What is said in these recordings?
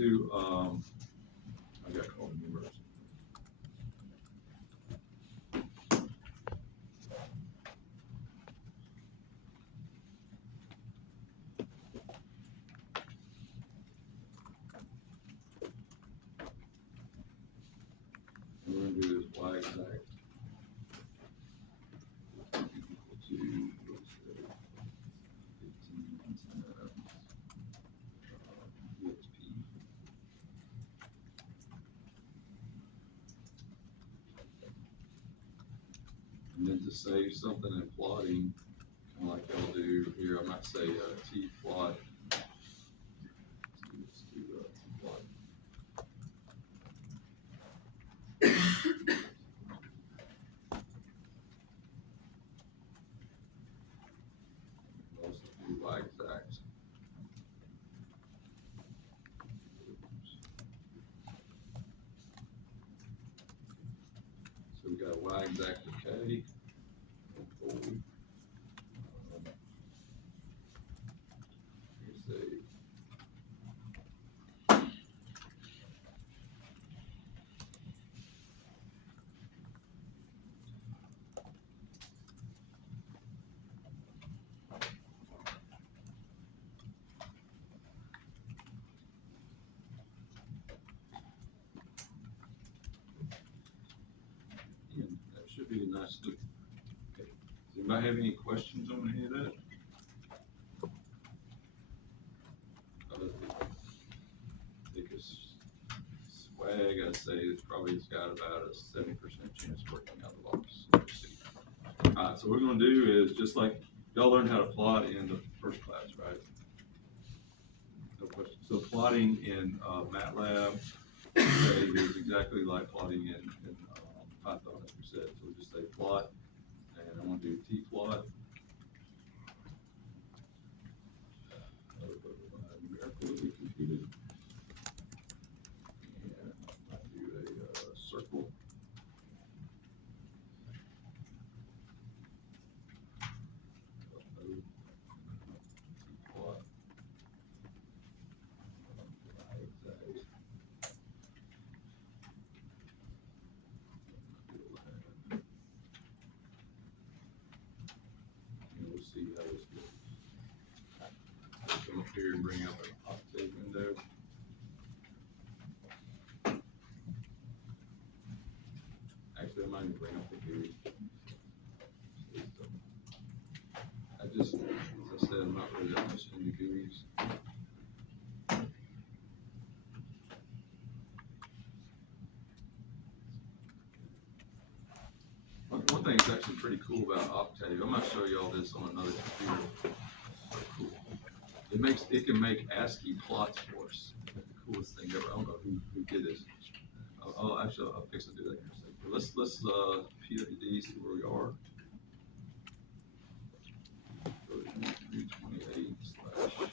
do, I got called numbers. We're gonna do this y exact equal to, let's say, 15 times EXP. And then to save something in plotting, kind of like y'all do here, I might say t plot. Let's do t plot. Also do y exact. So we got y exact of k. Let's say that should be a nice look. Okay. Does anybody have any questions on any of that? Biggest swag, I'd say it's got about a 70% chance of working out the box. Alright, so what we're gonna do is just like y'all learned how to plot in the first class, right? No question. So plotting in MATLAB is exactly like plotting in Python, as we said. So we just say plot, and I'm gonna do t plot. Numerically computed. And I do a circle. Plot. And we'll see how this goes. Come up here and bring up an octave window. Actually, I might even bring up the GUI. I just, as I said, I'm not really that much into GUIs. One thing that's actually pretty cool about Octave, I'm gonna show y'all this on another computer. So cool. It can make ASCII plots for us. That's the coolest thing ever. I don't know who did this. I'll fix it, do that in a second. Let's PWD, see where we are. Go to 328/25.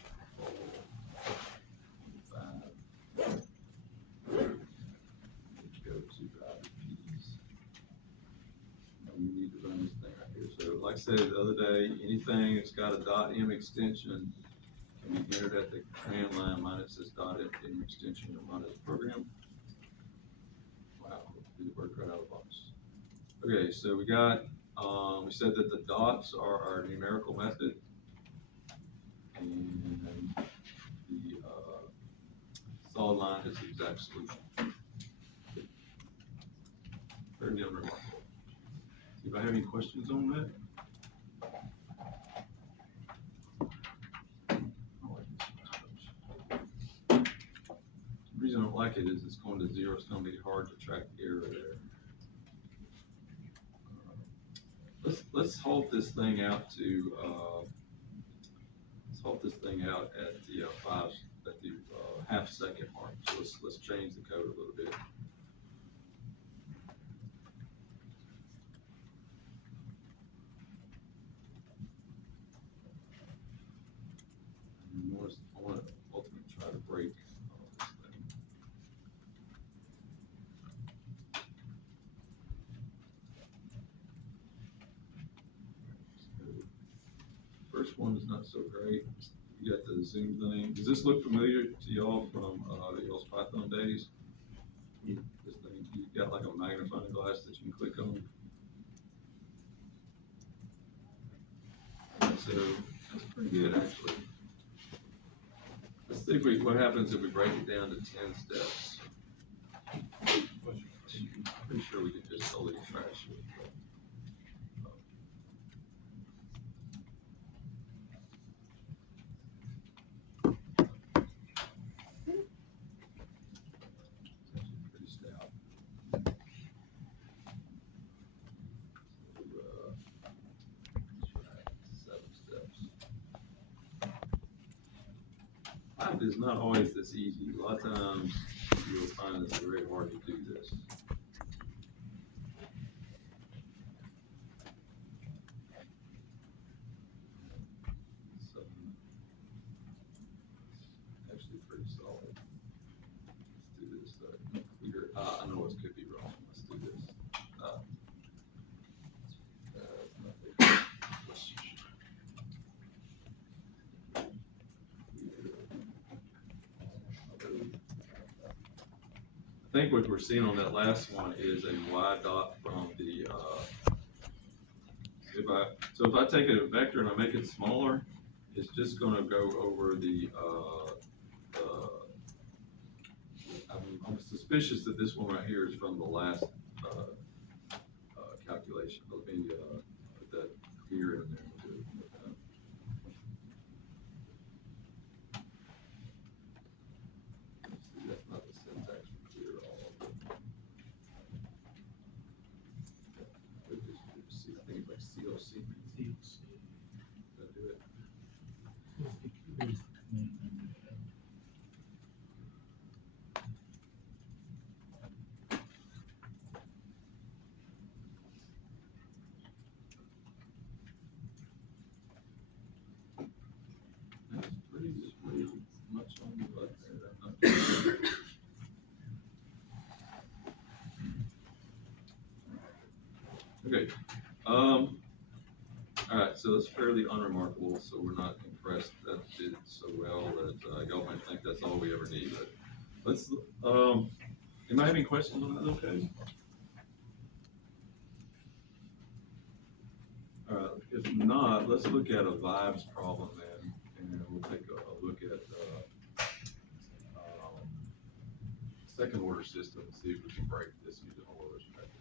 Go to IPs. We need to run this thing right here. So like I said the other day, anything that's got a .m extension can be entered at the command line minus this .m extension to run as a program. Wow, did it work right out of the box. Okay, so we got, we said that the dots are our numerical method, and the solid line is the exact solution. Very remarkable. If I have any questions on that? The reason I don't like it is it's going to zero. It's going to be hard to track the error there. Let's halt this thing out to at the half second mark. So let's change the code a little bit. I want to ultimately try to break this thing. First one is not so great. You got the Zoom thing. Does this look familiar to y'all from y'all's Python days? This thing, you got like a magnifying glass that you can click on. So that's pretty good actually. Let's see if what happens if we break it down to 10 steps. Pretty sure we can just totally trash it. Pretty stout. 7 steps. Life is not always this easy. A lot of times you'll find it's very hard to do this. So, actually pretty solid. Let's do this. Clear. I know it could be wrong. Let's do this. I think what we're seeing on that last one is a Y dot from the, if I take a vector and I make it smaller, it's just gonna go over the, I'm suspicious that this one right here is from the last, calculation. Let me, put that here in there. That's not the syntax for clear all. I think it's like COC. Did I do it? That's pretty much on the button there. Okay. All right. So that's fairly unremarkable. So we're not impressed that it did so well that y'all might think that's all we ever need. But let's. Anybody have any questions on that? Okay. All right. If not, let's look at a vibes problem then, and we'll take a look at second order system and see if we can break this using Euler's method.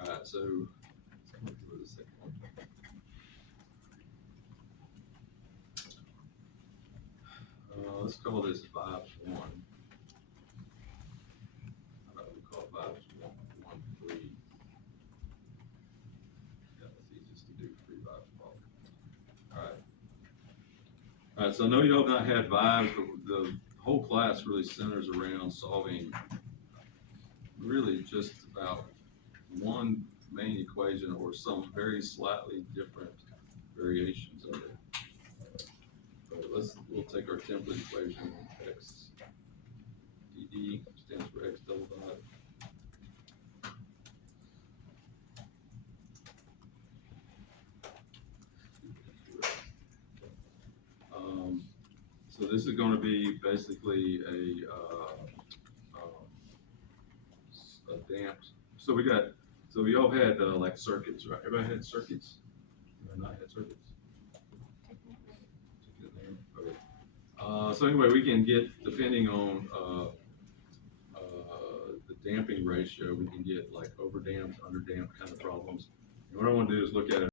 All right, so let's go to the second one. Let's call this vibes 1. How about we call vibes 1 free? Yeah, that's easiest to do, free vibes problem. All right, so I know y'all have not had vibes, but the whole class really centers around solving really just about one main equation or some very slightly different variations of it. But we'll take our template equation, x dd stands for x double dot. So this is going to be basically a damped. So we all had like circuits, right? Everybody had circuits? Everybody not had circuits? Okay. So anyway, we can get, depending on the damping ratio, we can get like overdamped, underdamped kind of problems. And what I want to do is look at it